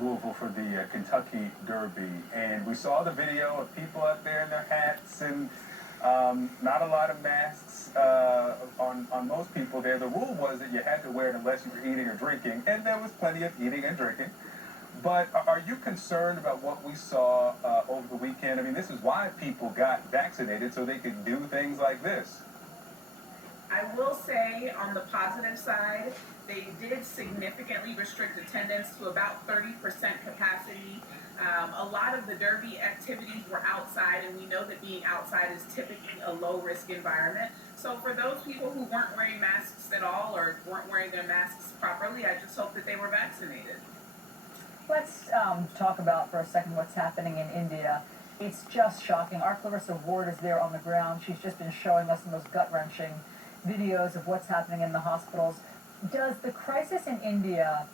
Louisville for the Kentucky Derby, and we saw the video of people out there in their hats and not a lot of masks on most people there. The rule was that you had to wear it unless you were eating or drinking, and there was plenty of eating and drinking. But are you concerned about what we saw over the weekend? I mean, this is why people got vaccinated, so they could do things like this. I will say, on the positive side, they did significantly restrict attendance to about 30% capacity. A lot of the Derby activities were outside, and we know that being outside is typically a low-risk environment. So for those people who weren't wearing masks at all or weren't wearing their masks properly, I just hope that they were vaccinated. Let's talk about for a second what's happening in India. It's just shocking. Our Clarissa Ward is there on the ground. She's just been showing us the most gut-wrenching videos of what's happening in the hospitals. Does the crisis in India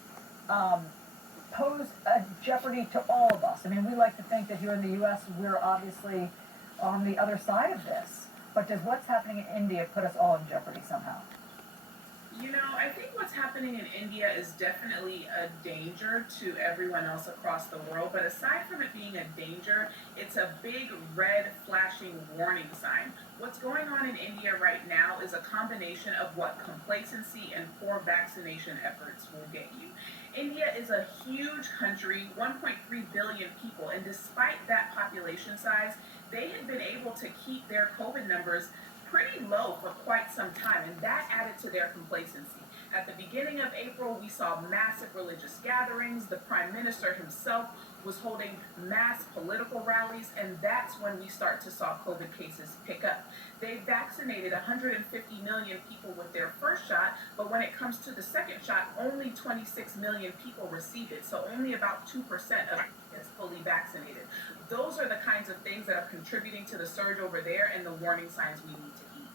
pose a jeopardy to all of us? I mean, we like to think that here in the U.S. we're obviously on the other side of this. But does what's happening in India put us all in jeopardy somehow? You know, I think what's happening in India is definitely a danger to everyone else across the world. But aside from it being a danger, it's a big red flashing warning sign. What's going on in India right now is a combination of what complacency and poor vaccination efforts will get you. India is a huge country, 1.3 billion people, and despite that population size, they had been able to keep their COVID numbers pretty low for quite some time, and that added to their complacency. At the beginning of April, we saw massive religious gatherings. The Prime Minister himself was holding mass political rallies, and that's when we start to saw COVID cases pick up. They vaccinated 150 million people with their first shot, but when it comes to the second shot, only 26 million people received it, so only about 2% of is fully vaccinated. Those are the kinds of things that are contributing to the surge over there and the warning signs we need to heed.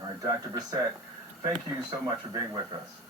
All right, Dr. Bissett, thank you so much for being with us.